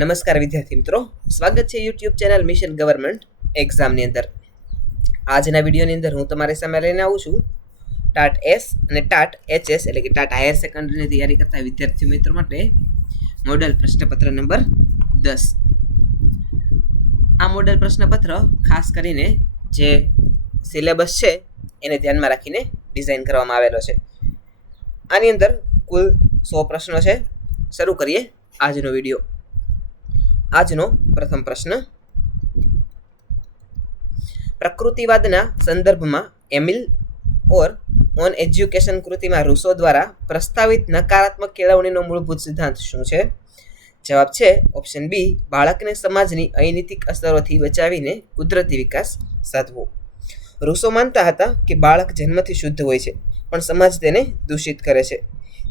નમસ્કાર વિદ્યાર્થી મિત્રો, સ્વાગત છે યુટ્યુબ ચેનલ મિશન ગવર્મેન્ટ એક્ઝામની અંદર. આજના વિડીયોની અંદર હું તમારી સામે લઈને આવું છું ટાટ એસ અને ટાટ એચએસ એટલે કે ટાટ હાયર સેકન્ડરીની તૈયારી કરતા વિદ્યાર્થી મિત્રો માટે મોડલ પ્રશ્નપત્ર નંબર 10. આ મોડલ પ્રશ્નપત્ર ખાસ કરીને જે સિલેબસ છે એને ધ્યાનમાં રાખીને ડિઝાઇન કરવામાં આવેલો છે. આની અંદર કુલ 100 પ્રશ્નો છે. શરૂ કરીએ આજનો વિડીયો. આજનો પ્રથમ પ્રશ્ન, પ્રકૃતિવાદના સંદર્ભમાં એમિલ ઓર ઓન એજ્યુકેશન કૃતિમાં રૂસો દ્વારા પ્રસ્તાવિત નકારાત્મક કેળવણીનો મૂળભૂત સિદ્ધાંત શું છે? જવાબ છે ઓપ્શન બી, બાળકને સમાજની અનૈતિક અસરોથી બચાવીને કુદરતી વિકાસ સાધવો. રૂસો માનતા હતા કે બાળક જન્મથી શુદ્ધ હોય છે, પણ સમાજ તેને દૂષિત કરે છે.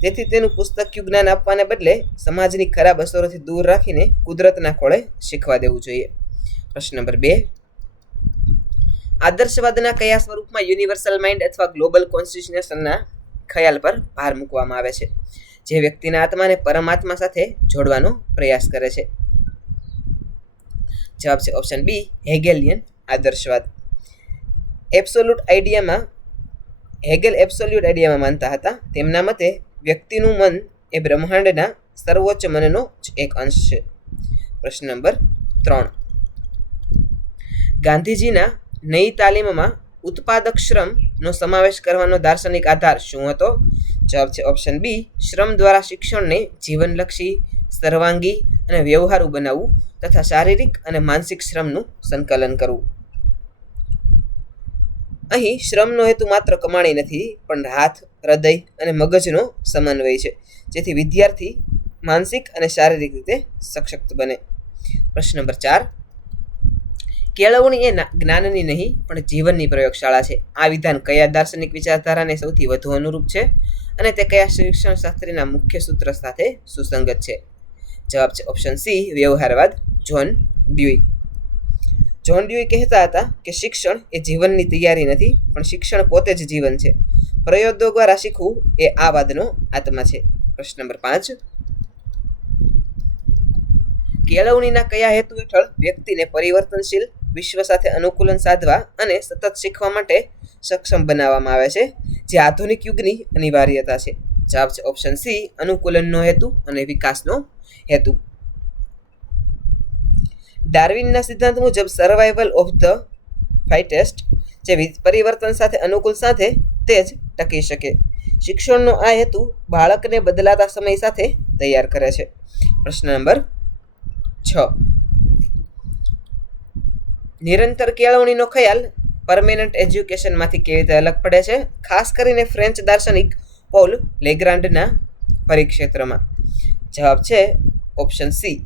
તેથી તેનું પુસ્તકીય જ્ઞાન આપવાને બદલે સમાજની ખરાબ અસરોથી દૂર રાખીને કુદરતના ખોળે શીખવા દેવું જોઈએ. પ્રશ્ન નંબર 2, આદર્શવાદના કયા સ્વરૂપમાં યુનિવર્સલ માઇન્ડ અથવા ગ્લોબલ કોન્સ્ટિટ્યુશનના ખ્યાલ પર ભાર મૂકવામાં આવે છે, જે વ્યક્તિના આત્માને પરમાત્મા સાથે જોડવાનો પ્રયાસ કરે છે? જવાબ છે ઓપ્શન બી, હેગેલિયન આદર્શવાદ. હેગેલ એબ્સોલ્યુટ આઈડિયામાં માનતા હતા. તેમના મતે વ્યક્તિનું મન એ બ્રહ્માંડના સર્વોચ્ચ મનનો જ એક અંશ છે. પ્રશ્ન નંબર 3, ગાંધીજીના નઈ તાલીમમાં ઉત્પાદક શ્રમનો સમાવેશ કરવાનો દાર્શનિક આધાર શું હતો? જવાબ છે ઓપ્શન બી, શ્રમ દ્વારા શિક્ષણને જીવનલક્ષી, સર્વાંગી અને વ્યવહારુ બનાવવું તથા શારીરિક અને માનસિક શ્રમનું સંકલન કરવું. અહીં શ્રમનો હેતુ માત્ર કમાણી નથી, પણ હાથ, હૃદય અને મગજનો સમન્વય છે, જેથી વિદ્યાર્થી માનસિક અને શારીરિક રીતે સશક્ત બને. પ્રશ્ન નંબર 4, કેળવણી એ જ્ઞાનની નહીં પણ જીવનની પ્રયોગશાળા છે. આ વિધાન કયા દાર્શનિક વિચારધારાને સૌથી વધુ અનુરૂપ છે અને તે કયા શિક્ષણ શાસ્ત્રીના મુખ્ય સૂત્ર સાથે સુસંગત છે? જવાબ છે ઓપ્શન સી, વ્યવહારવાદ, જોન ડ્યુઈ. જોન ડ્યુઈ કહેતા હતા કે શિક્ષણ એ જીવનની તૈયારી નથી, પણ શિક્ષણ પોતે જ જીવન છે. પ્રયોગો દ્વારા શીખવું એ આ વાદનો આત્મા છે. પ્રશ્ન નંબર 5, કેળવણીના કયા હેતુ હેઠળ વ્યક્તિને પરિવર્તનશીલ વિશ્વ સાથે અનુકૂલન સાધવા અને સતત શીખવા માટે સક્ષમ બનાવવામાં આવે છે, જે આધુનિક યુગની અનિવાર્યતા છે? જવાબ છે ઓપ્શન સી, અનુકૂલનનો હેતુ અને વિકાસનો હેતુ. ડાર્વિનના સિદ્ધાંત મુજબ સર્વાઇવલ ઓફ ધ ફાઇટેસ્ટ, જે પરિવર્તન સાથે અનુકૂળ સાથે તે જ ટકી શકે. શિક્ષણનો આ હેતુ બાળકને બદલાતા સમય સાથે તૈયાર કરે છે. પ્રશ્ન નંબર 6, નિરંતર કેળવણીનો ખ્યાલ પરમેનન્ટ એજ્યુકેશનમાંથી કેવી રીતે અલગ પડે છે, ખાસ કરીને ફ્રેન્ચ દાર્શનિક પોલ લેગ્રાન્ડના પરિક્ષેત્રમાં? જવાબ છે ઓપ્શન સી,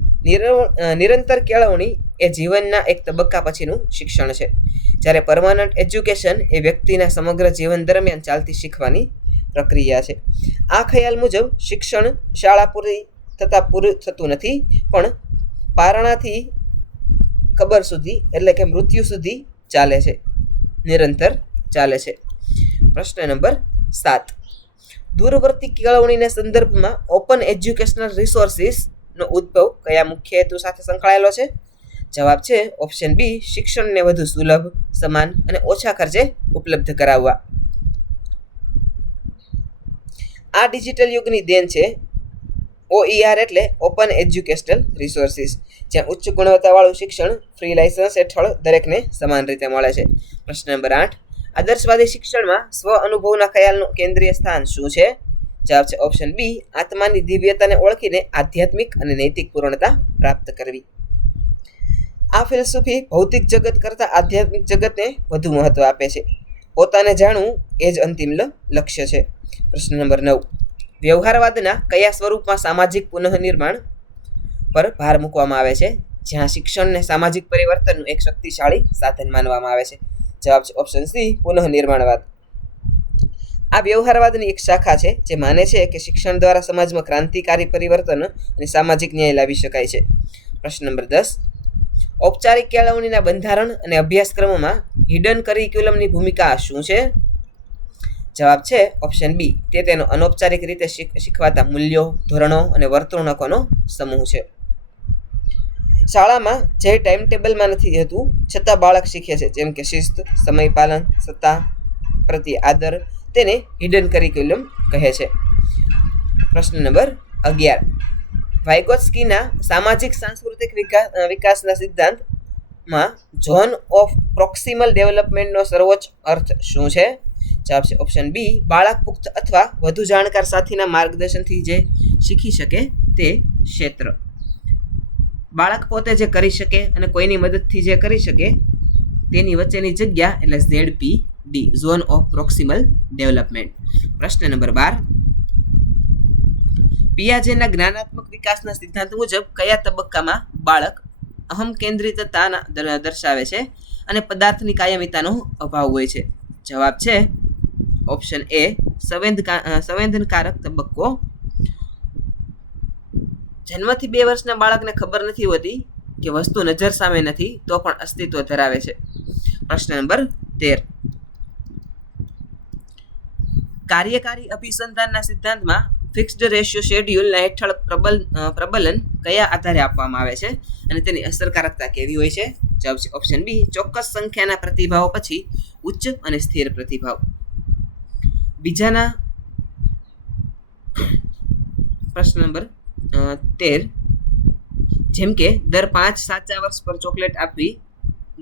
નિરંતર કેળવણી એ જીવનના એક તબક્કા પછીનું શિક્ષણ છે, જ્યારે પરમાનન્ટ એજ્યુકેશન એ વ્યક્તિના સમગ્ર જીવન દરમિયાન ચાલતી શીખવાની પ્રક્રિયા છે. આ ખ્યાલ મુજબ શિક્ષણ શાળા પૂરી થતું નથી, પણ પારણાથી કબર સુધી એટલે કે મૃત્યુ સુધી ચાલે છે, નિરંતર ચાલે છે. પ્રશ્ન નંબર 7, દૂરવર્તી કેળવણીના સંદર્ભમાં ઓપન એજ્યુકેશનલ રિસોર્સિસનો ઉદ્ભવ કયા મુખ્ય હેતુ સાથે સંકળાયેલો છે? જવાબ છે ઓપ્શન બી, શિક્ષણને વધુ સુલભ, સમાન અને ઓછા ખર્ચે ઉપલબ્ધ કરાવવા. આ ડિજિટલ યુગની દેન છે. OER એટલે ઓપન એજ્યુકેશનલ રિસોર્સિસ, જ્યાં ઉચ્ચ ગુણવત્તાવાળું શિક્ષણ ફ્રી લાયસન્સ હેઠળ દરેકને સમાન રીતે મળે છે. પ્રશ્ન નંબર 8, આદર્શવાદી શિક્ષણમાં સ્વ અનુભવના ખ્યાલનું કેન્દ્રીય સ્થાન શું છે? જવાબ છે ઓપ્શન બી, આત્માની દિવ્યતાને ઓળખીને આધ્યાત્મિક અને નૈતિક પૂર્ણતા પ્રાપ્ત કરવી. આ ફિલસૂફી ભૌતિક જગત કરતાં આધ્યાત્મિક જગતને વધુ મહત્વ આપે છે. પોતાને જાણવું એ જ અંતિમ લક્ષ્ય છે. પ્રશ્ન નંબર 9, વ્યવહારવાદના કયા સ્વરૂપમાં સામાજિક પુનઃનિર્માણ પર ભાર મૂકવામાં આવે છે, જ્યાં શિક્ષણને સામાજિક પરિવર્તનનું એક શક્તિશાળી સાધન માનવામાં આવે છે? જવાબ છે ઓપ્શન સી, પુનઃનિર્માણવાદ. આ વ્યવહારવાદની એક શાખા છે, જે માને છે કે શિક્ષણ દ્વારા સમાજમાં ક્રાંતિકારી પરિવર્તન અને સામાજિક ન્યાય લાવી શકાય છે. પ્રશ્ન નંબર 10, ઔપચારિક કેળવણીના બંધારણ અને અભ્યાસક્રમોમાં હિડન કરિક્યુલમની ભૂમિકા શું છે? જવાબ છે ઓપ્શન બી, તે તેનો અનૌપચારિક રીતે શીખવાતા મૂલ્યો, ધોરણો અને વર્તણૂકોનો સમૂહ છે. શાળામાં જે ટાઈમ ટેબલમાં નથી હતું છતાં બાળક શીખે છે, જેમ કે શિસ્ત, સમય પાલન, સત્તા પ્રત્યે આદર, તેને હિડન કરિક્યુલમ કહે છે. પ્રશ્ન નંબર 11. વાઇગોત્સ્કીના સામાજિક સાંસ્કૃતિક વિકાસના સિદ્ધાંતમાં ઝોન ઓફ પ્રોક્સિમલ ડેવલપમેન્ટનો સર્વોચ્ચ અર્થ શું છે? જવાબ છે ઓપ્શન બી, બાળક પુખ્ત અથવા વધુ જાણકાર સાથીના માર્ગદર્શનથી જે શીખી શકે તે ક્ષેત્ર. બાળક પોતે જે કરી શકે અને કોઈની મદદથી જે કરી શકે તેની વચ્ચેની જગ્યા એટલે ZPD, zone of proximal development. પ્રશ્ન નંબર 12. પિયાજેના જ્ઞાનાત્મક વિકાસના સિદ્ધાંત મુજબ કયા તબક્કામાં બાળક અહમ કેન્દ્રિતતા દર્શાવે છે અને પદાર્થની કાયમિતાનો અભાવ હોય છે? જવાબ છે ઓપ્શન એ, સંવેદનકારક તબક્કો. જન્મથી 2 વર્ષના બાળકને ખબર નથી હોતી કે વસ્તુ નજર સામે નથી તો પણ અસ્તિત્વ ધરાવે છે. પ્રશ્ન નંબર 13. કાર્યકારી અભિસંધાનના સિદ્ધાંતમાં ફિક્સ્ડ રેશિયો શેડ્યુલના હેઠળ પ્રબલન કયા આધારે આપવામાં આવે છે અને તેની અસરકારકતા કેવી હોય છે? જવાબ છે ઓપ્શન બી, ચોક્કસ સંખ્યાના પ્રતિભાવો પછી ઉચ્ચ અને સ્થિર પ્રતિભાવ. બીજાના પ્રશ્ન નંબર 13. જેમ કે દર 5 સાચા વર્ષ પર ચોકલેટ આપવી,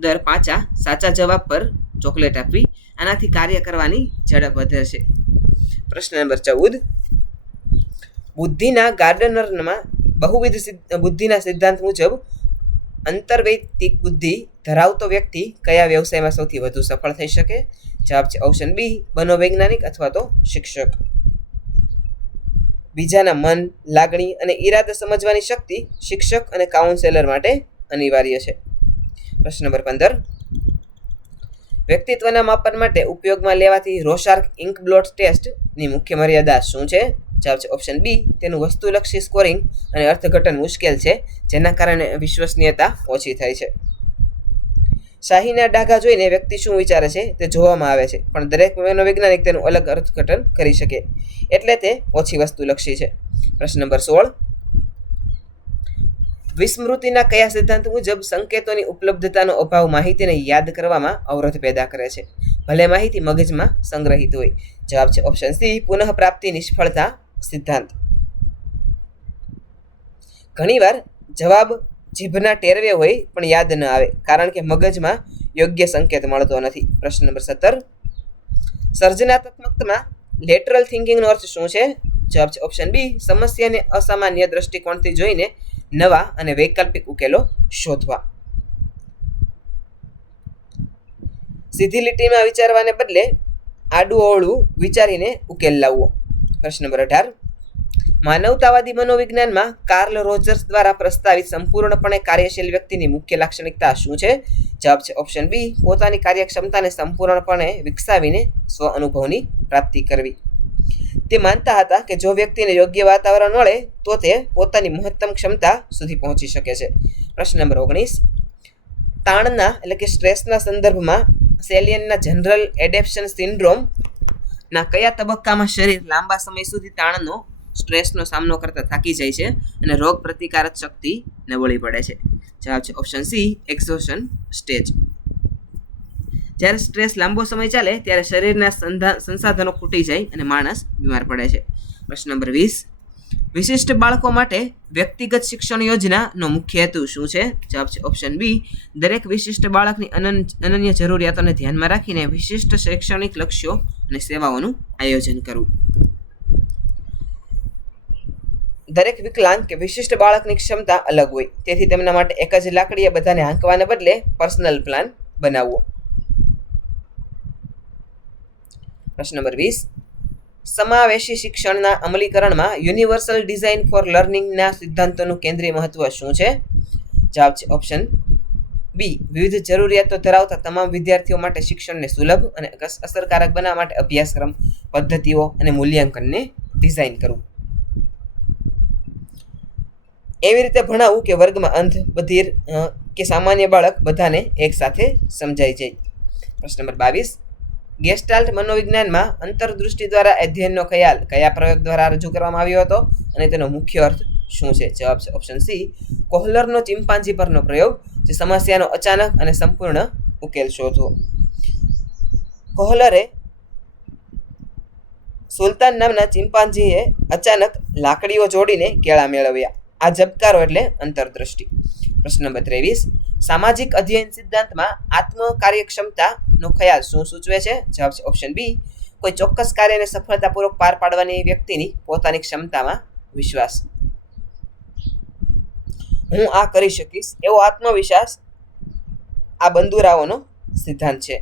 દર 5 સાચા જવાબ પર ચોકલેટ આપવી, આનાથી કાર્ય કરવાની ઝડપ વધે છે. પ્રશ્ન નંબર 14. બુદ્ધિના ગાર્ડનરમાં બહુવિધ બુદ્ધિના સિદ્ધાંત મુજબ અંતર્વૈયક્તિક બુદ્ધિ ધરાવતો વ્યક્તિ કયા વ્યવસાયમાં સૌથી વધુ સફળ થઈ શકે? જવાબ છે ઓપ્શન બી, મનોવૈજ્ઞાનિક અથવા તો શિક્ષક. બીજાના મન, લાગણી અને ઈરાદા સમજવાની શક્તિ શિક્ષક અને કાઉન્સેલર માટે અનિવાર્ય છે. પ્રશ્ન નંબર 15. વ્યક્તિત્વના માપન માટે ઉપયોગમાં લેવાતી રોશાર્ક ઇન્ક બ્લોટ ટેસ્ટની મુખ્ય મર્યાદા શું છે? જવાબ છે ઓપ્શન બી, તેનું વસ્તુલક્ષી સ્કોરિંગ અને અર્થઘટન મુશ્કેલ છે, જેના કારણે વિશ્વસનીયતા ઓછી થાય છે. શાહીના ડાઘા જોઈને વ્યક્તિ શું વિચારે છે તે જોવામાં આવે છે, પણ દરેક મનોવૈજ્ઞાનિક તેનું અલગ અર્થઘટન કરી શકે, એટલે તે ઓછી વસ્તુલક્ષી છે. પ્રશ્ન નંબર 16. વિસ્મૃતિના કયા સિદ્ધાંત મુજબ સંકેતોની ઉપલબ્ધતાનો અભાવ માહિતીને યાદ કરવામાં અવરોધ પેદા કરે છે, ભલે માહિતી મગજમાં સંગ્રહિત હોય? જવાબ છે ઓપ્શન સી, પુનઃપ્રાપ્તિ નિષ્ફળતા સિદ્ધાંત. ઘણીવાર જવાબ જીભના ટેરવે હોય પણ યાદ ન આવે, કારણ કે મગજમાં યોગ્ય સંકેત મળતો નથી. પ્રશ્ન નંબર 17. સર્જનાત્મકતામાં લેટરલ થિંકિંગનો અર્થ શું છે? જવાબ છે ઓપ્શન બી, સમસ્યાને અસામાન્ય દ્રષ્ટિકોણથી જોઈને નવા અને વૈકલ્પિક ઉકેલો શોધવા. સીધી લીટીમાં વિચારવાને બદલે આડું અવળું વિચારીને ઉકેલ લાવવો. પ્રશ્ન નંબર 18. માનવતાવાદી મનોવિજ્ઞાનમાં કાર્લ રોજર્સ દ્વારા પ્રસ્તાવિત સંપૂર્ણપણે કાર્યશીલ વ્યક્તિની મુખ્ય લાક્ષણિકતા શું છે? જવાબ છે ઓપ્શન બી, પોતાની કાર્યક્ષમતાને સંપૂર્ણપણે વિકસાવીને સ્વ અનુભવની પ્રાપ્તિ કરવી. તે માનતા હતા કે જો વ્યક્તિને યોગ્ય વાતાવરણ મળે તો તે પોતાની મહત્તમ ક્ષમતા સુધી પહોંચી શકે છે. પ્રશ્ન નંબર 19. તાણના એટલે કે સ્ટ્રેસના સંદર્ભમાં સેલિયનના જનરલ એડેપ્શન સિન્ડ્રોમના કયા તબક્કામાં શરીર લાંબા સમય સુધી તાણનો સ્ટ્રેસનો સામનો કરતા થાકી જાય છે અને રોગ પ્રતિકારક શક્તિ નબળી પડે છે? જવાબ છે ઓપ્શન સી, એક્ઝોશન સ્ટેજ. જ્યારે સ્ટ્રેસ લાંબો સમય ચાલે ત્યારે શરીરના સંસાધનો ખૂટી જાય અને માણસ બીમાર પડે છે. પ્રશ્ન નંબર 20. વિશિષ્ટ બાળકો માટે વ્યક્તિગત શિક્ષણ યોજનાનો મુખ્ય હેતુ શું છે? જવાબ છે ઓપ્શન બી, દરેક વિશિષ્ટ બાળકની અનન્ય જરૂરિયાતોને ધ્યાનમાં રાખીને વિશિષ્ટ શૈક્ષણિક લક્ષ્યો અને સેવાઓનું આયોજન કરવું. દરેક વિકલાંગ કે વિશિષ્ટ બાળકની ક્ષમતા અલગ હોય, તેથી તેમના માટે એક જ લાકડીએ બધાને હાંકવાને બદલે પર્સનલ પ્લાન બનાવવો. પ્રશ્ન નંબર 20. સમાવેશી શિક્ષણના અમલીકરણમાં યુનિવર્સલ ડિઝાઇન ફોર લર્નિંગના સિદ્ધાંતોનું કેન્દ્રીય મહત્વ શું છે? જવાબ છે ઓપ્શન બી, વિવિધ જરૂરિયાતો ધરાવતા તમામ વિદ્યાર્થીઓ માટે શિક્ષણને સુલભ અને અસરકારક બનાવવા માટે અભ્યાસક્રમ, પદ્ધતિઓ અને મૂલ્યાંકનને ડિઝાઇન કરવું. એવી રીતે ભણાવવું કે વર્ગમાં અંધ, બધિર કે સામાન્ય બાળક બધાને એકસાથે સમજાઈ જાય. પ્રશ્ન નંબર 22. ગેસ્ટાલ્ટ મનોવિજ્ઞાનમાં અંતરદૃષ્ટિ દ્વારા અધ્યયનનો ખ્યાલ કયા પ્રયોગ દ્વારા રજૂ કરવામાં આવ્યો હતો અને તેનો મુખ્ય અર્થ શું છે? જવાબ છે ઓપ્શન સી, કોહલરનો ચિમ્પાન્જી પરનો પ્રયોગ, જે સમસ્યાનો અચાનક અને સંપૂર્ણ ઉકેલ શોધવો. કોહલરે સુલતાન નામના ચિમ્પાન્જીએ અચાનક લાકડીઓ જોડીને કેળા મેળવ્યા. આ ઝબકારો એટલે અંતરદ્રષ્ટિ. પ્રશ્ન નંબર 23, સામાજિક અધ્યયન સિદ્ધાંતમાં આત્મ કાર્યક્ષમતાનો ખ્યાલ શું સૂચવે છે? જવાબ છે ઓપ્શન બી, કોઈ ચોક્કસ કાર્યને સફળતાપૂર્વક પાર પાડવાની વ્યક્તિની પોતાની ક્ષમતામાં વિશ્વાસ. હું આ કરી શકીશ એવો આત્મવિશ્વાસ આ બંદુરાઓનો સિદ્ધાંત છે.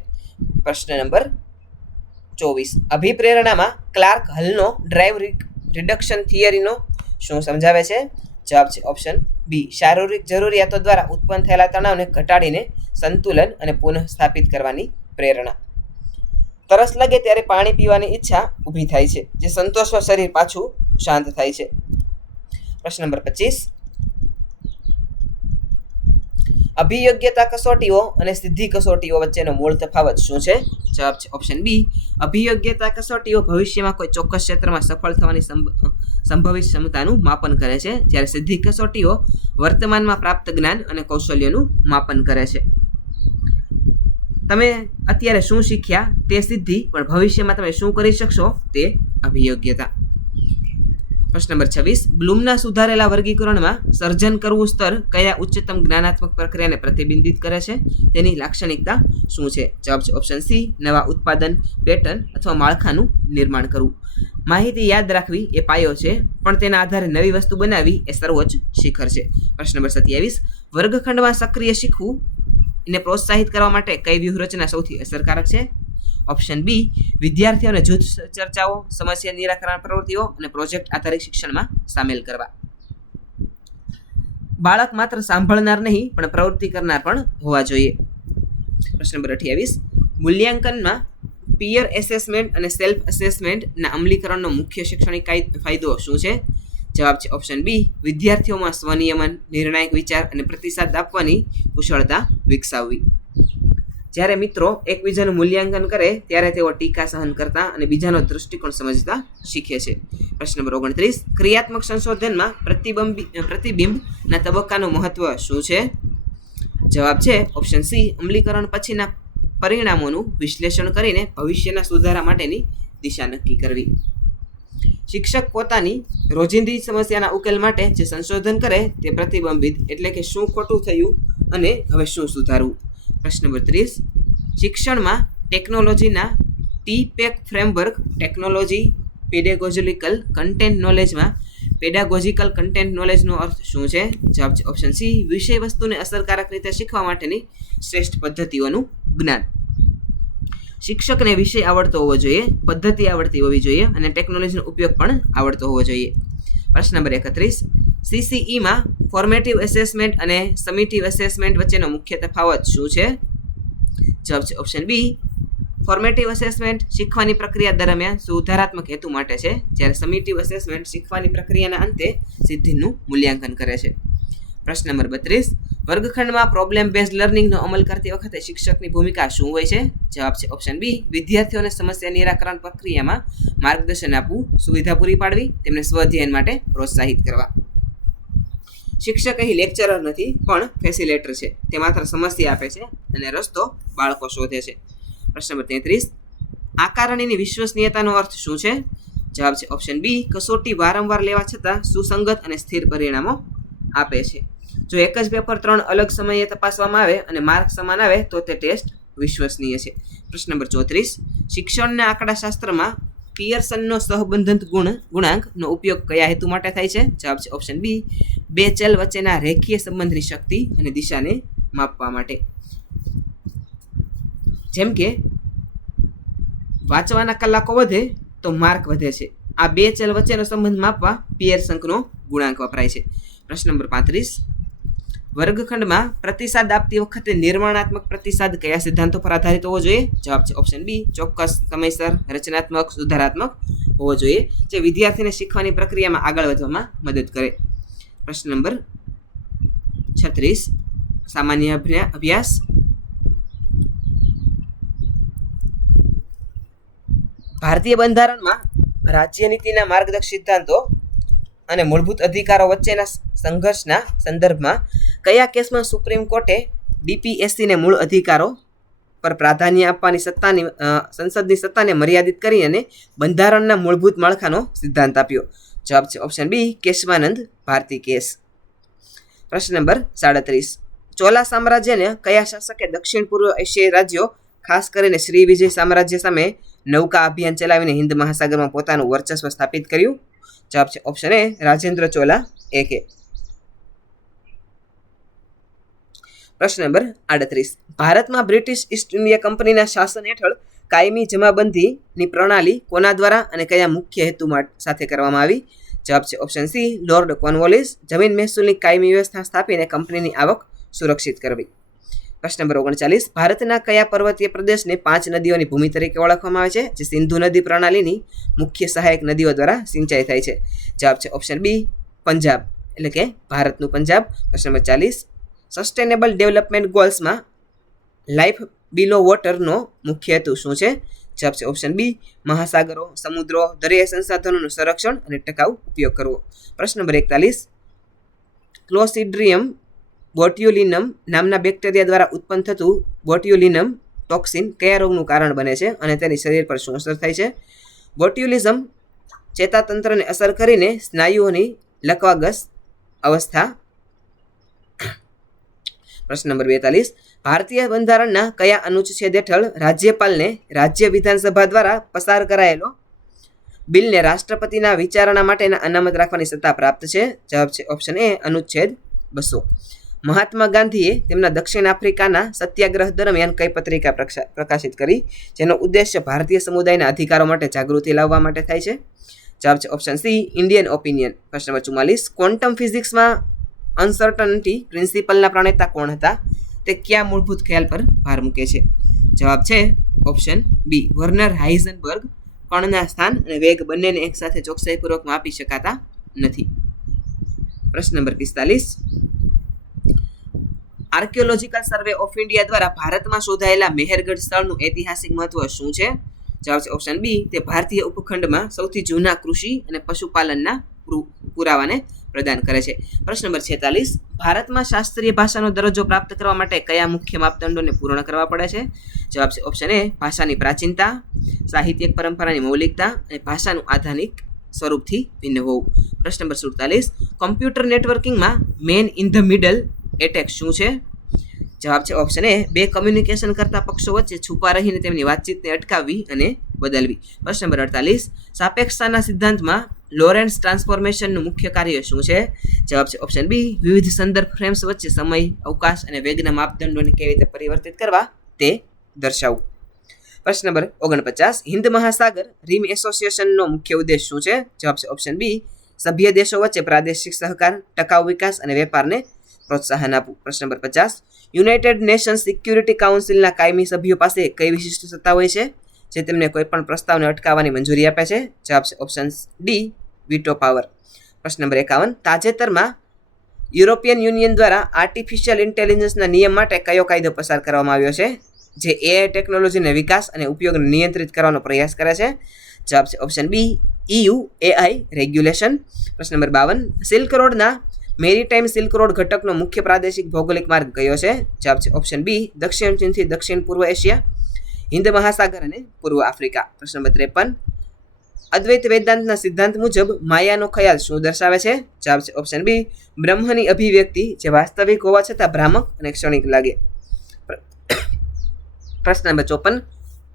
પ્રશ્ન નંબર 24, અભિપ્રેરણામાં ક્લાર્ક હલનો ડ્રાઈવ રિડક્શન થિયરીનો શું સમજાવે છે? જવાબ છે ઓપ્શન બી, શારીરિક જરૂરિયાતો દ્વારા ઉત્પન્ન થયેલા તણાવને ઘટાડીને સંતુલન અને પુનઃ સ્થાપિત કરવાની પ્રેરણા. તરસ લાગે ત્યારે પાણી પીવાની ઈચ્છા ઊભી થાય છે, જે સંતોષવા શરીર પાછું શાંત થાય છે. પ્રશ્ન નંબર 25, અભિયોગ્યતા કસોટીઓ અને સિદ્ધિ કસોટીઓ વચ્ચેનો મૂળ તફાવત શું છે? જવાબ છે ઓપ્શન બી, અભિયોગ્યતા કસોટીઓ ભવિષ્યમાં કોઈ ચોક્કસ ક્ષેત્રમાં સફળ થવાની સંભવિત ક્ષમતાનું માપન કરે છે, જ્યારે સિદ્ધિ કસોટીઓ વર્તમાનમાં પ્રાપ્ત જ્ઞાન અને કૌશલ્યનું માપન કરે છે. તમે અત્યારે શું શીખ્યા તે સિદ્ધિ, પણ ભવિષ્યમાં તમે શું કરી શકશો તે અભિયોગ્યતા. પ્રશ્ન નંબર 26, બ્લૂમના સુધારેલા વર્ગીકરણમાં સર્જન કરવું સ્તર કયા ઉચ્ચતમ જ્ઞાનાત્મક પ્રક્રિયાને પ્રતિબિંબિત કરે છે? તેની લાક્ષણિકતા શું છે? જવાબ છે ઓપ્શન સી, નવા ઉત્પાદન, પેટર્ન અથવા માળખાનું નિર્માણ કરવું. માહિતી યાદ રાખવી એ પાયો છે, પણ તેના આધારે નવી વસ્તુ બનાવવી એ સર્વોચ્ચ શિખર છે. પ્રશ્ન નંબર 27, વર્ગખંડમાં સક્રિય શીખવું એને પ્રોત્સાહિત કરવા માટે કઈ વ્યૂહરચના સૌથી અસરકારક છે? ઓપ્શન બી, વિદ્યાર્થીઓને જૂથ ચર્ચાઓ, સમસ્યા નિરાકરણ પ્રવૃત્તિઓ અને પ્રોજેક્ટ આધારિત શિક્ષણમાં સામેલ કરવા. બાળક માત્ર સાંભળનાર નહીં પણ પ્રવૃત્તિ કરનાર પણ હોવા જોઈએ. પ્રશ્ન નંબર 28, મૂલ્યાંકનમાં પિયર એસેસમેન્ટ અને સેલ્ફ એસેસમેન્ટના અમલીકરણનો મુખ્ય શૈક્ષણિક ફાયદો શું છે? જવાબ છે ઓપ્શન બી, વિદ્યાર્થીઓમાં સ્વનિયમન, નિર્ણાયક વિચાર અને પ્રતિસાદ આપવાની કુશળતા વિકસાવવી. જ્યારે મિત્રો એકબીજાનું મૂલ્યાંકન કરે ત્યારે તેઓ ટીકા સહન કરતા અને બીજાનો દૃષ્ટિકોણ સમજતા શીખે છે. પ્રશ્ન નંબર 29, ક્રિયાત્મક સંશોધનમાં પ્રતિબિંબના તબક્કાનું મહત્વ શું છે? જવાબ છે ઓપ્શન સી, અમલીકરણ પછીના પરિણામોનું વિશ્લેષણ કરીને ભવિષ્યના સુધારા માટેની દિશા નક્કી કરવી. શિક્ષક પોતાની રોજિંદી સમસ્યાના ઉકેલ માટે જે સંશોધન કરે તે પ્રતિબિંબિત એટલે કે શું ખોટું થયું અને હવે શું સુધારવું. પ્રશ્ન નંબર 30, શિક્ષણમાં ટેકનોલોજીના TPACK framework, technology pedagogical content નોલેજમાં પેડાગોજિકલ કન્ટેન્ટ નોલેજનો અર્થ શું છે? જવાબ છે ઓપ્શન સી, વિષય વસ્તુને અસરકારક રીતે શીખવા માટેની શ્રેષ્ઠ પદ્ધતિઓનું જ્ઞાન. શિક્ષકને વિષય આવડતો હોવો જોઈએ, પદ્ધતિ આવડતી હોવી જોઈએ અને ટેકનોલોજીનો ઉપયોગ પણ આવડતો હોવો જોઈએ. પ્રશ્ન નંબર 31, સીસીઈમાં ફોર્મેટિવ એસેસમેન્ટ અને સમિટિવ એસેસમેન્ટ વચ્ચેનો મુખ્ય તફાવત શું છે? જવાબ છે ઓપ્શન બી, ફોર્મેટિવ એસેસમેન્ટ શીખવાની પ્રક્રિયા દરમિયાન સુધારાત્મક હેતુ માટે છે, જ્યારે સમિટિવ એસેસમેન્ટ શીખવાની પ્રક્રિયાના અંતે સિદ્ધિનું મૂલ્યાંકન કરે છે. પ્રશ્ન નંબર 32, વર્ગખંડમાં પ્રોબ્લેમ બેઝડ લર્નિંગનો અમલ કરતી વખતે શિક્ષકની ભૂમિકા શું હોય છે? જવાબ છે ઓપ્શન બી, વિદ્યાર્થીઓને સમસ્યા નિરાકરણ પ્રક્રિયામાં માર્ગદર્શન આપવું, સુવિધા પૂરી પાડવી, તેમને સ્વઅધ્યયન માટે પ્રોત્સાહિત કરવા. શિક્ષક અહીં લેક્ચરર નથી પણ ફેસિલેટર છે. તે માત્ર સમસ્યા આપે છે અને રસ્તો બાળકો શોધે છે. પ્રશ્ન નંબર 33, આકારણીની વિશ્વસનીયતાનો અર્થ શું છે? જવાબ છે ઓપ્શન બી, કસોટી વારંવાર લેવા છતાં સુસંગત અને સ્થિર પરિણામો આપે છે. જો એક જ પેપર 3 અલગ સમયે તપાસવામાં આવે અને માર્ક સમાન આવે તો તે ટેસ્ટ વિશ્વસનીય છે. પ્રશ્ન નંબર 34, શિક્ષણના આંકડાશાસ્ત્રમાં પિયર્સનનો સહબંધન ગુણાંકનો ઉપયોગ કયા હેતુ માટે થાય છે? જવાબ છે ઓપ્શન બી, બે ચલ વચ્ચેના રેખીય સંબંધની શક્તિ અને દિશાને માપવા માટે. જેમ કે વાંચવાના કલાકો વધે તો માર્ક વધે છે. આ બે ચલ વચ્ચેનો સંબંધ માપવા પિયર્સનનો ગુણાંક વપરાય છે. પ્રશ્ન નંબર 35, વર્ગખંડમાં પ્રતિસાદ આપતી વખતે નિર્માણાત્મક પ્રતિસાદ કયા સિદ્ધાંતો પર આધારિત હોવો જોઈએ? જવાબ છે ઓપ્શન બી, ચોક્કસ, સમયસર, રચનાત્મક, સુધારાત્મક હોવો જોઈએ, જે વિદ્યાર્થીને શીખવાની પ્રક્રિયામાં આગળ વધવામાં મદદ કરે. પ્રશ્ન નંબર 36, સામાન્ય અભ્યાસ. ભારતીય બંધારણમાં રાજ્ય નીતિના માર્ગદર્શક સિદ્ધાંતો અને મૂળભૂત અધિકારો વચ્ચેના સંઘર્ષના સંદર્ભમાં કયા કેસમાં સુપ્રીમ કોર્ટે ડીપીએસસીને મૂળ અધિકારો પર પ્રાધાન્ય આપવાની સંસદની સત્તાને મર્યાદિત કરી અને બંધારણના મૂળભૂત માળખાનો સિદ્ધાંત આપ્યો? જવાબ છે ઓપ્શન બી, કેશવાનંદ ભારતી કેસ. પ્રશ્ન નંબર 37. ચોલા સામ્રાજ્યને કયા શાસકે દક્ષિણ પૂર્વ એશિયાઈ રાજ્યો ખાસ કરીને શ્રી વિજય સામ્રાજ્ય સામે નૌકા અભિયાન ચલાવીને હિન્દ મહાસાગરમાં પોતાનું વર્ચસ્વ સ્થાપિત કર્યું? જવાબ છે ઓપ્શન એ, રાજેન્દ્ર ચોલા એકે. પ્રશ્ન નંબર 38. ભારતમાં બ્રિટિશ ઈસ્ટ ઇન્ડિયા કંપનીના શાસન હેઠળ કાયમી જમાબંધીની પ્રણાલી કોના દ્વારા અને કયા મુખ્ય હેતુ સાથે કરવામાં આવી? જવાબ છે ઓપ્શન સી, લોર્ડ કોર્નવોલિસ. જમીન મહેસૂલની કાયમી વ્યવસ્થા સ્થાપીને કંપનીની આવક સુરક્ષિત કરવી. પ્રશ્ન નંબર 39. ભારતના કયા પર્વતીય પ્રદેશને 5 નદીઓની ભૂમિ તરીકે ઓળખવામાં આવે છે, જે સિંધુ નદી પ્રણાલીની મુખ્ય સહાયક નદીઓ દ્વારા સિંચાઈ થાય છે? જવાબ છે ઓપ્શન બી, પંજાબ, એટલે કે ભારતનું પંજાબ. પ્રશ્ન નંબર 40. સસ્ટેનેબલ ડેવલપમેન્ટ ગોલ્સમાં લાઈફ બિલો વોટરનો મુખ્ય હેતુ શું છે? જવાબ છે ઓપ્શન બી, મહાસાગરો, સમુદ્રો, દરિયાઈ સંસાધનોનું સંરક્ષણ અને ટકાઉ ઉપયોગ કરવો. પ્રશ્ન નંબર 41. ક્લોસ્ટ્રીડિયમ બોટ્યુલિનમ નામના બેક્ટેરિયા દ્વારા ઉત્પન્ન થતું બોટ્યુલિનમ ટોક્સિન કયા રોગનું કારણ બને છે અને તેની શરીર પર શું અસર થાય છે? બોટ્યુલિઝમ ચેતાતંત્રને અસર કરીને સ્નાયુઓની લકવાગ્રસ્ત અવસ્થા. પ્રશ્ન નંબર 42. ભારતીય બંધારણના કયા અનુચ્છેદ હેઠળ રાજ્યપાલને રાજ્ય વિધાનસભા દ્વારા પસાર કરાયેલો બિલને રાષ્ટ્રપતિના વિચારણા માટેના અનામત રાખવાની સત્તા પ્રાપ્ત છે? જવાબ છે ઓપ્શન એ, અનુચ્છેદ 200. મહાત્મા ગાંધીએ તેમના દક્ષિણ આફ્રિકાના સત્યાગ્રહ દરમિયાન કઈ પત્રિકા પ્રકાશિત કરી, જેનો ઉદ્દેશ્ય ભારતીય સમુદાયના અધિકારો માટે જાગૃતિ લાવવા માટે થાય છે? જવાબ છે ઓપ્શન સી, ઇન્ડિયન ઓપિનિયન. પ્રશ્ન નંબર 44. ક્વોન્ટમ ફિઝિક્સમાં અનસર્ટનિટી પ્રિન્સિપલના પ્રણેતા કોણ હતા? તે કયા મૂળભૂત ખ્યાલ પર ભાર મૂકે છે? જવાબ છે ઓપ્શન બી, વર્નર હાઇઝનબર્ગ. કણના સ્થાન અને વેગ બંનેને એકસાથે ચોકસાઈપૂર્વક માપી શકાતા નથી. પ્રશ્ન number 45. Archaeological survey of India દ્વારા ભારતમાં શોધાયેલા મેહેરગઢ સ્થળનું ઐતિહાસિક મહત્વ શું છે? જવાબ છે ઓપ્શન બી, તે ભારતીય ઉપખંડમાં સૌથી જૂના કૃષિ અને પશુપાલનના પુરાવાને પ્રદાન કરે છે. પ્રશ્ન નંબર 46. ભારતમાં શાસ્ત્રીય ભાષાનો દરજ્જો પ્રાપ્ત કરવા માટે કયા મુખ્ય માપદંડોને પૂર્ણ કરવા પડે છે? જવાબ છે ઓપ્શન એ, ભાષાની પ્રાચીનતા, સાહિત્યિક પરંપરાની મૌલિકતા અને ભાષાનું આધુનિક સ્વરૂપથી ભિન્ન હોવું. પ્રશ્ન નંબર 47. કોમ્પ્યુટર નેટવર્કિંગમાં man in the middle attack શું છે? જવાબ છે ઓપ્શન એ, 2 કમ્યુનિકેશન કરતા પક્ષો વચ્ચે છુપા રહીને તેમની વાતચીતને અટકાવવી અને બદલવી. પ્રશ્ન નંબર 48. સાપેક્ષતાના સિદ્ધાંતમાં લોરેન્સ ટ્રાન્સફોર્મેશનનું મુખ્ય કાર્ય શું છે? જવાબ છે ઓપ્શન બી, વિવિધ સંદર્ભ ફ્રેમ્સ વચ્ચે સમય, અવકાશ અને વેગના માપદંડોને કેવી રીતે પરિવર્તિત કરવા તે દર્શાવવું. પ્રશ્ન નંબર 49. હિન્દ મહાસાગર રીમ એસોસિએશનનો મુખ્ય ઉદ્દેશ શું છે? જવાબ છે ઓપ્શન બી, સભ્ય દેશો વચ્ચે પ્રાદેશિક સહકાર, ટકાઉ વિકાસ અને વેપારને પ્રોત્સાહન આપવું. પ્રશ્ન નંબર 50. યુનાઇટેડ નેશન્સ સિક્યુરિટી કાઉન્સિલના કાયમી સભ્યો પાસે કઈ વિશિષ્ટ સત્તા હોય છે, જે તેમને કોઈપણ પ્રસ્તાવને અટકાવવાની મંજૂરી આપે છે? જવાબ છે ઓપ્શન ડી, વીટો પાવર. પ્રશ્ન નંબર 51. તાજેતરમાં યુરોપિયન યુનિયન દ્વારા આર્ટિફિશિયલ ઇન્ટેલિજન્સના નિયમ માટે કયો કાયદો પસાર કરવામાં આવ્યો છે, જે એઆઈ ટેકનોલોજીના વિકાસ અને ઉપયોગને નિયંત્રિત કરવાનો પ્રયાસ કરે છે? જવાબ છે option B, EU AI regulation. પ્રશ્ન નંબર 52. સિલ્ક રોડના મેરીટાઈમ સિલ્ક રોડ ઘટકનો મુખ્ય પ્રાદેશિક ભૌગોલિક માર્ગ કયો છે? જવાબ છે ઓપ્શન બી, દક્ષિણ ચીનથી દક્ષિણ પૂર્વ એશિયા, હિન્દ મહાસાગર અને પૂર્વ આફ્રિકા. પ્રશ્ન નંબર 53. અદ્વૈત વેદાંતના સિદ્ધાંત મુજબ માયાનો ખ્યાલ શું દર્શાવે છે? જવાબ છે ઓપ્શન બી, બ્રહ્મની અભિવ્યક્તિ જે વાસ્તવિક હોવા છતાં ભ્રામક અને ક્ષણિક લાગે. પ્રશ્ન નંબર 54.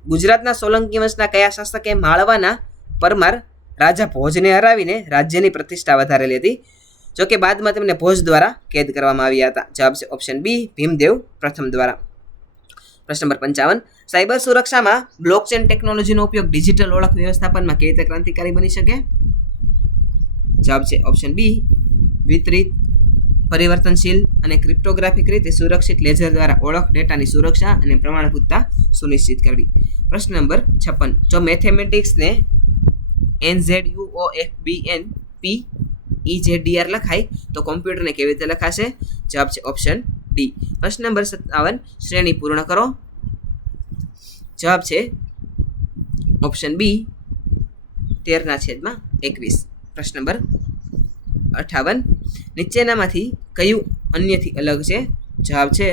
ગુજરાતના સોલંકી વંશના કયા શાસકે માળવાના પરમાર રાજા ભોજને હરાવીને રાજ્યની પ્રતિષ્ઠા વધારેલી હતી, જોકે બાદમાં તેમને ભોજ દ્વારા કેદ કરવામાં આવ્યા હતા? જવાબ છે ઓપ્શન બી, ભીમદેવ પ્રથમ દ્વારા. પ્રશ્ન નંબર 55. સાયબર સુરક્ષામાં બ્લોકચેન ટેકનોલોજીનો ઉપયોગ ડિજિટલ ઓળખ વ્યવસ્થાપનમાં કેવી રીતે ક્રાંતિકારી બની શકે? જવાબ છે ઓપ્શન બી, વિતરિત, પરિવર્તનશીલ અને ક્રિપ્ટોગ્રાફિક રીતે સુરક્ષિત લેઝર દ્વારા ઓળખ ડેટાની સુરક્ષા અને પ્રમાણભૂતતા સુનિશ્ચિત કરવી. પ્રશ્ન નંબર 56. જો મેથેમેટિક્સને NZUOFBNPEJDR લખાય તો કોમ્પ્યુટરને કેવી રીતે લખાશે? જવાબ છે ઓપ્શન ડી. પ્રશ્ન નંબર 57. શ્રેણી પૂર્ણ કરો. જવાબ છે ઓપ્શન બી, 13/21. પ્રશ્ન નંબર 58. નીચેનામાંથી કયું અન્યથી અલગ છે? જવાબ છે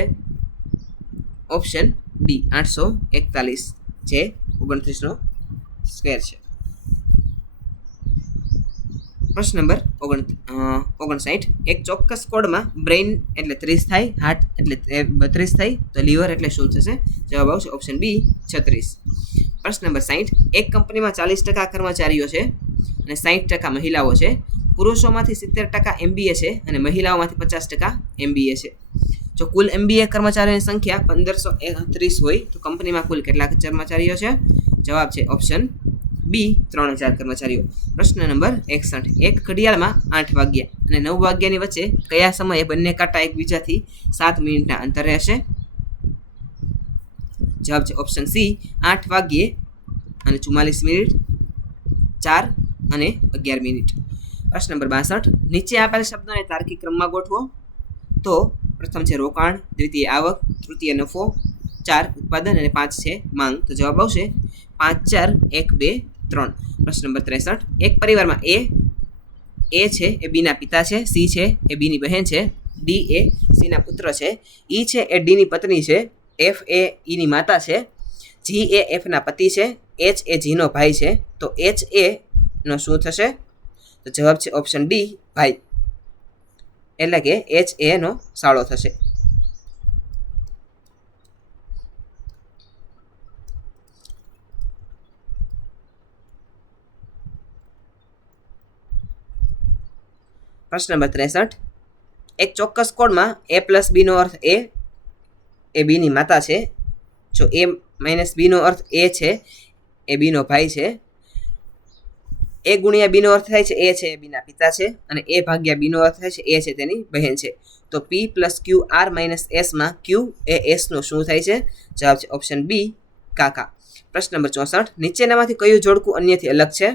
ઓપ્શન ડી 841, જે 29નો સ્ક્વેર છે. પ્રશ્ન નંબર 59. એક ચોક્કસ કોડમાં બ્રેઇન એટલે 30 થાય, હાર્ટ એટલે 32 થાય, તો લીવર એટલે શું થશે? જવાબ આવશે ઓપ્શન બી 36. પ્રશ્ન નંબર 60. એક કંપનીમાં 40% કર્મચારીઓ છે અને 60% મહિલાઓ છે. પુરુષોમાંથી 70% MBA છે અને મહિલાઓમાંથી 50% MBA છે. જો કુલ MBA કર્મચારીઓની સંખ્યા 1530 હોય તો કંપનીમાં કુલ કેટલા કર્મચારીઓ છે? જવાબ છે ઓપ્શન બી 3000 કર્મચારીઓ. પ્રશ્ન નંબર 61. એક ઘડિયાળમાં 8 વાગ્યા અને 9 વાગ્યાની વચ્ચે કયા સમયે બંને કાંટા એકબીજાથી 7 મિનિટના અંતરે હશે? જવાબ છે ઓપ્શન સી 8 વાગ્યે અને 44 મિનિટ, 4 અને 11 મિનિટ. પ્રશ્ન નંબર 62. નીચે આપેલ શબ્દોને તાર્કિક ક્રમમાં ગોઠવો. તો પ્રથમ છે રોકાણ, દ્વિતીય આવક, તૃતીય નફો, 4 ઉત્પાદન અને 5 છે માંગ. તો જવાબ આવશે 5, 4, 1, 2, 3. પ્રશ્ન નંબર 63. એક પરિવારમાં એ છે એ બીના પિતા છે, સી છે એ બીની બહેન છે, ડી એ સીના પુત્ર છે, ઈ છે એ ડીની પત્ની છે, એફ એ ઈની માતા છે, જી એ એફના પતિ છે, એચ એ જીનો ભાઈ છે. તો એચ એ નો શું થશે? તો જવાબ છે ઓપ્શન ડી ભાઈ, એટલે કે એચ એ નો સાળો થશે. પ્રશ્ન નંબર 63. એક ચોક્કસ કોડમાં a પ્લસ બીનો અર્થ એ બીની માતા છે. જો a માઇનસ બીનો અર્થ એ છે એ બીનો ભાઈ છે. a ગુણ્યા બીનો અર્થ થાય છે એ છે એ બીના પિતા છે અને a ભાગ્યા બીનો અર્થ થાય છે એ છે તેની બહેન છે. તો p plus Q R minus એસમાં ક્યુ એ એસનો શું થાય છે? જવાબ છે ઓપ્શન બી કાકા. પ્રશ્ન નંબર 64. નીચેનામાંથી કયું જોડકું અન્યથી અલગ છે?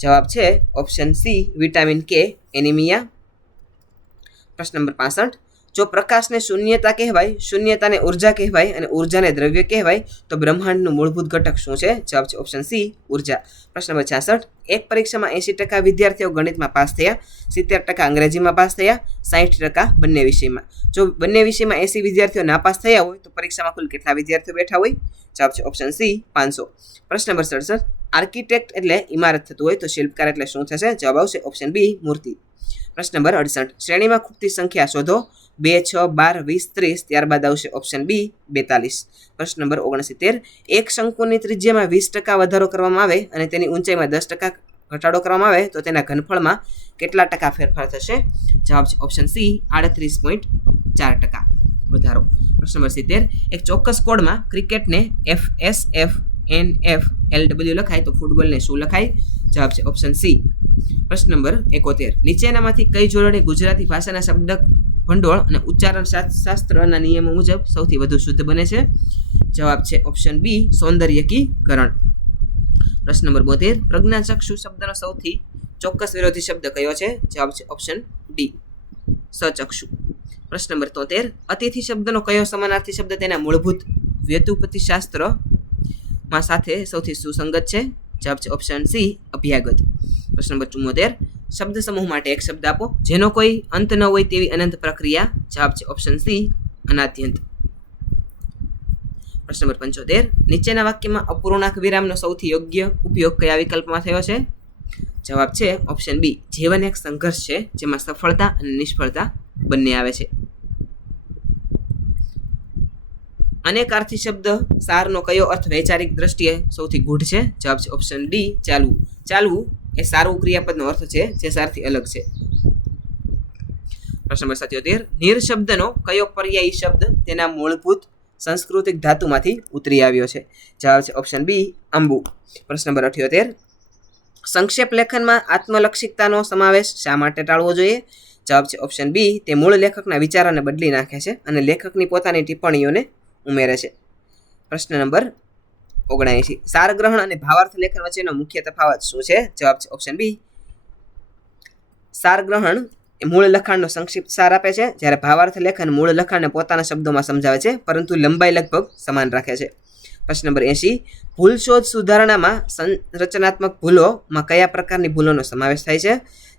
જવાબ છે ઓપ્શન સી વિટામિન કે એનિમિયા. પ્રશ્ન નંબર 65. જો પ્રકાશને શૂન્યતા કહેવાય, શૂન્યતાને ઉર્જા કહેવાય અને ઉર્જાને દ્રવ્ય કહેવાય તો બ્રહ્માંડનું મૂળભૂત ઘટક શું છે? જવાબ છે ઓપ્શન સી ઉર્જા. પ્રશ્ન નંબર 66. એક પરીક્ષામાં 80% વિદ્યાર્થીઓ ગણિતમાં પાસ થયા, 70% અંગ્રેજીમાં પાસ થયા, 60% બંને વિષયમાં. જો બંને વિષયમાં 80 વિદ્યાર્થીઓ નાપાસ થયા હોય તો પરીક્ષામાં કુલ કેટલા વિદ્યાર્થીઓ બેઠા હોય? જવાબ છે ઓપ્શન સી 500. પ્રશ્ન નંબર 67. આર્કિટેક્ટ એટલે ઇમારત થતું હોય તો શિલ્પકાર એટલે શું થશે? જવાબ આવશે ઓપ્શન બી મૂર્તિ. પ્રશ્ન નંબર 68. શ્રેણીમાં ખૂટતી સંખ્યા શોધો. 2, 6, 12, 20, 30. ત્યારબાદ આવશે ઓપ્શન બી 42. પ્રશ્ન નંબર 69. એક શંકુની ત્રિજ્યામાં 20% વધારો કરવામાં આવે અને તેની ઊંચાઈમાં 10% ઘટાડો કરવામાં આવે તો તેના ઘનફળમાં કેટલા ટકા ફેરફાર થશે? જવાબ છે ઓપ્શન સી 38.4% વધારો. પ્રશ્ન નંબર 70. એક ચોક્કસ કોડમાં ક્રિકેટને FSF NF LW લખાય તો ફૂટબોલને શું લખાય? જવાબ છે ઓપ્શન સી. પ્રશ્ન નંબર 71. નીચેનામાંથી કઈ જોડણી ગુજરાતી ભાષાના શબ્દ ભંડોળ અને ઉચ્ચારણ શાસ્ત્રના નિયમો મુજબ સૌથી વધુ શુદ્ધ બને છે? જવાબ છે ઓપ્શન બી સૌંદર્યકીકરણ. પ્રશ્ન નંબર 72. પ્રજ્ઞાચક્ષુ શબ્દનો સૌથી ચોક્કસ વિરોધી શબ્દ કયો છે? જવાબ છે ઓપ્શન ડી સચક્ષુ. પ્રશ્ન નંબર 73. અતિથિ શબ્દનો કયો સમાનાર્થી શબ્દ તેના મૂળભૂત વ્યુત્પત્તિશાસ્ત્રમાં સાથે સૌથી સુસંગત છે? જવાબ છે ઓપ્શન સી અભ્યાગત. પ્રશ્ન નંબર 74. શબ્દ સમૂહ માટે એક શબ્દ આપો જેનો કોઈ અંત ન હોય તેવી અનંત પ્રક્રિયા. જવાબ છે ઓપ્શન સી અનાદ્યંત. પ્રશ્ન નંબર 75. નીચેના વાક્યમાં અપૂર્ણાંક વિરામનો સૌથી યોગ્ય ઉપયોગ કયા વિકલ્પમાં થયો છે? જવાબ છે ઓપ્શન બી જીવન એક સંઘર્ષ છે જેમાં સફળતા અને નિષ્ફળતા બંને આવે છે. અનેકાર્થી શબ્દ સારનો કયો અર્થ વૈચારિક દ્રષ્ટિએ સૌથી ગૂઢ છે? જવાબ છે ઓપ્શન ડી ચાલવું. ચાલવું એ સારું ક્રિયાપદનો અર્થ છે જે સારથી અલગ છે. પ્રશ્ન નંબર 77. નીર શબ્દનો કયો પર્યાયી શબ્દ તેના મૂળભૂત સંસ્કૃતિક ધાતુમાંથી ઉતરી આવ્યો છે? જવાબ છે ઓપ્શન બી અંબુ. પ્રશ્ન નંબર 78. સંક્ષેપ લેખનમાં આત્મલક્ષિકતાનો સમાવેશ શા માટે ટાળવો જોઈએ? જવાબ છે ઓપ્શન બી તે મૂળ લેખકના વિચારોને બદલી નાખે છે અને લેખકની પોતાની ટિપ્પણીઓને ઉમેરે છે. પ્રશ્ન નંબર 79. સારગ્રહણ અને ભાવાર્થ લેખન વચ્ચેનો મુખ્ય તફાવત શું છે? જવાબ છે ઓપ્શન બી સારગ્રહણ એ મૂળ લખાણનો સંક્ષિપ્ત સાર આપે છે, જ્યારે ભાવાર્થ લેખન મૂળ લખાણને પોતાના શબ્દોમાં સમજાવે છે પરંતુ લંબાઈ લગભગ સમાન રાખે છે. પ્રશ્ન નંબર 80. ભૂલ શોધ સુધારણામાં સંરચનાત્મક ભૂલોમાં કયા પ્રકારની ભૂલોનો સમાવેશ થાય છે?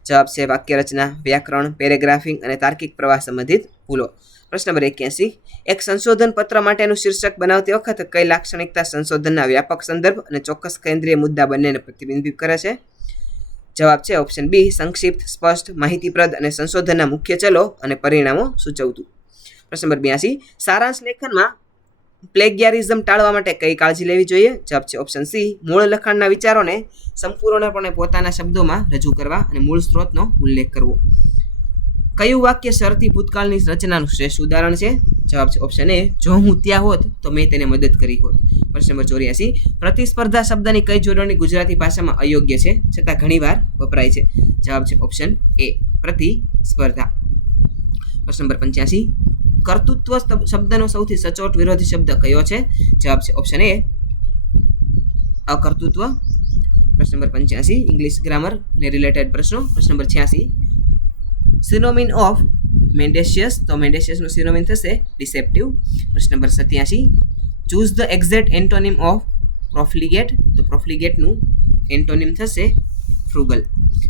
જવાબ છે વાક્ય રચના, વ્યાકરણ, પેરેગ્રાફિંગ અને તાર્કિક પ્રવાહ સંબંધિત ભૂલો. પ્રશ્ન નંબર 81, એક સંશોધન પત્ર માટેનું શીર્ષક બનાવતી વખતે કઈ લાક્ષણિકતા સંશોધનના વ્યાપક સંદર્ભ અને ચોક્કસ કેન્દ્રીય મુદ્દા બંનેને પ્રતિબિંબિત કરે છે? જવાબ છે ઓપ્શન બી, સંક્ષિપ્ત, સ્પષ્ટ, માહિતીપ્રદ અને સંશોધનના મુખ્ય ચલો અને પરિણામો સૂચવતું. પ્રશ્ન નંબર 82, સારાંશ લેખનમાં પ્લેગિયારિઝમ ટાળવા માટે કઈ કાળજી લેવી જોઈએ? જવાબ છે ઓપ્શન સી, મૂળ લખાણના વિચારોને સંપૂર્ણપણે પોતાના શબ્દોમાં રજૂ કરવા અને મૂળ સ્ત્રોતનો ઉલ્લેખ કરવો. કયું વાક્ય શરતી ભૂતકાળની રચનાનું શ્રેષ્ઠ ઉદાહરણ છે? જવાબ છે ઓપ્શન એ, જો હું ત્યાં હોત તો મેં તેને મદદ કરી હોત. પ્રશ્ન નંબર 84, પ્રતિસ્પર્ધા શબ્દની કઈ જોડણી ગુજરાતી ભાષામાં અયોગ્ય છે છતાં ઘણીવાર વપરાય છે? જવાબ છે ઓપ્શન એ, પ્રતિસ્પર્ધા. પ્રશ્ન નંબર 85, કર્તૃત્વ શબ્દનો સૌથી સચોટ વિરોધી શબ્દ કયો છે? જવાબ છે ઓપ્શન એ, અકર્તૃત્વ. પ્રશ્ન નંબર 85, ઇંગ્લિશ ગ્રામર ને રિલેટેડ પ્રશ્નો. પ્રશ્ન નંબર 86, સિનોમિન ઓફ મેન્ડેશિયસ, તો મેન્ડેશિયસનું સિનોમિન થશે ડિસેપ્ટિવ. પ્રશ્ન number 87, choose the exact antonym of profligate, તો પ્રોફ્લિગેટનું એન્ટોનિમ થશે ફ્રુગલ.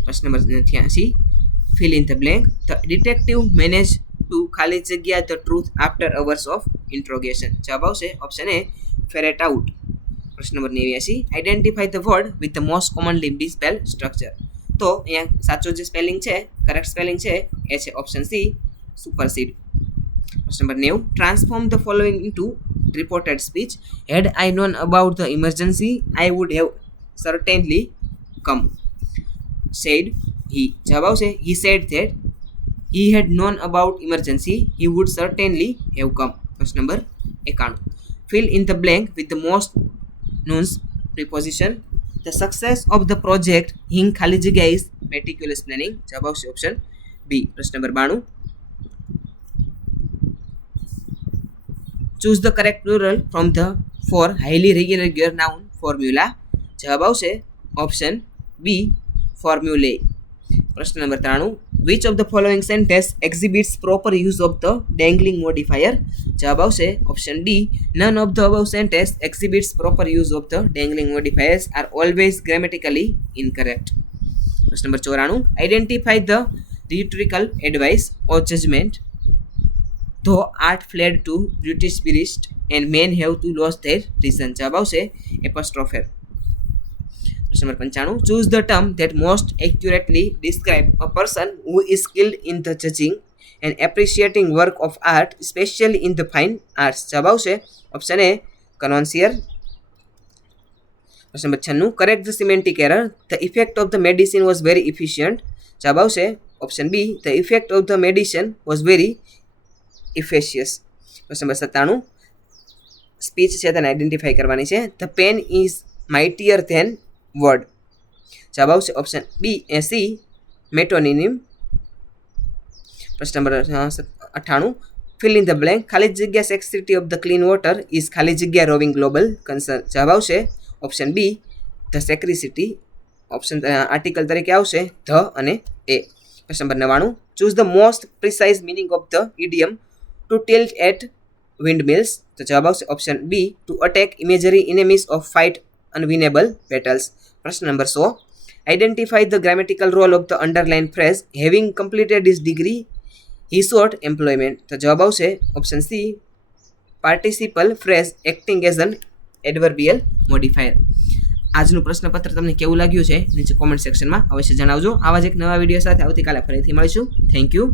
પ્રશ્ન number 88, fill in the blank, the detective manage to ખાલી જગ્યા the truth after hours of interrogation. જવાબ આવશે ઓપ્શન એ, ફેરેટ આઉટ. પ્રશ્ન number 89, identify the word with the most commonly misspell structure, તો અહીંયા સાચો જે સ્પેલિંગ છે, કરેક્ટ સ્પેલિંગ છે એ છે ઓપ્શન સી, સુપરસીડ. પ્રશ્ન number 90, transform the following into reported speech. Had I known about the emergency I would have certainly come. Said he. જવાબ આવશે he said that he had known about emergency he would certainly have come. પ્રશ્ન number 91, fill in the blank with the most nouns preposition. The success of the project in ખાલી જગ્યા is meticulous planning. જવાબ આવશે option બી. પ્રશ્ન number 92, choose the correct plural from the four highly regular noun formula. જવાબ આવશે option બી, formulae. પ્રશ્ન number 93, which of the following sentence exhibits proper use of the dangling modifier? જવાબ આવશે option D, none of the above sentence exhibits proper use of the dangling modifiers are always grammatically incorrect. પ્રશ્ન number 94, identify the rhetorical advice or judgment though art fled to British spirit and men have to lost their reason. જવાબ આવશે apostrophe. પ્રશ્ન number 95, choose the term that most accurately describe a person who is skilled in the judging and appreciating work of art, especially in the fine arts. જવાબ આવશે option એ, connoisseur. પ્રશ્ન number 96, correct the semantic error. The effect of the medicine was very efficient. જવાબ આવશે option B, the effect of the medicine was very efficacious. પ્રશ્ન નંબર 97, speech છે તેને identify કરવાની છે. The pen is mightier than word. જવાબ આવશે ઓપ્શન બી, સી, મેટોનિમ. પ્રશ્ન number 98, fill in the blank. ખાલી જગ્યા scarcity of the clean water is ખાલી જગ્યા rowing global concern. જવાબ આવશે option B, the scarcity. Option article તરીકે આવશે ધ અને એ. પ્રશ્ન નંબર 99, choose the most precise meaning of the idiom to tilt at windmills. તો જવાબ આવશે option B, to attack imaginary enemies of fight unwinnable battles. પ્રશ્ન નંબર 100, identify the grammatical role of the underlined phrase having completed his degree he sought employment. તો જવાબ આવશે option C, participle phrase acting as an adverbial modifier. આજનું પ્રશ્નપત્ર તમને કેવું લાગ્યું છે નીચે કોમેન્ટ સેક્શનમાં અવશ્ય જણાવજો. આવા જ એક નવા વિડીયો સાથે આવતીકાલે ફરીથી મળીશું. Thank you.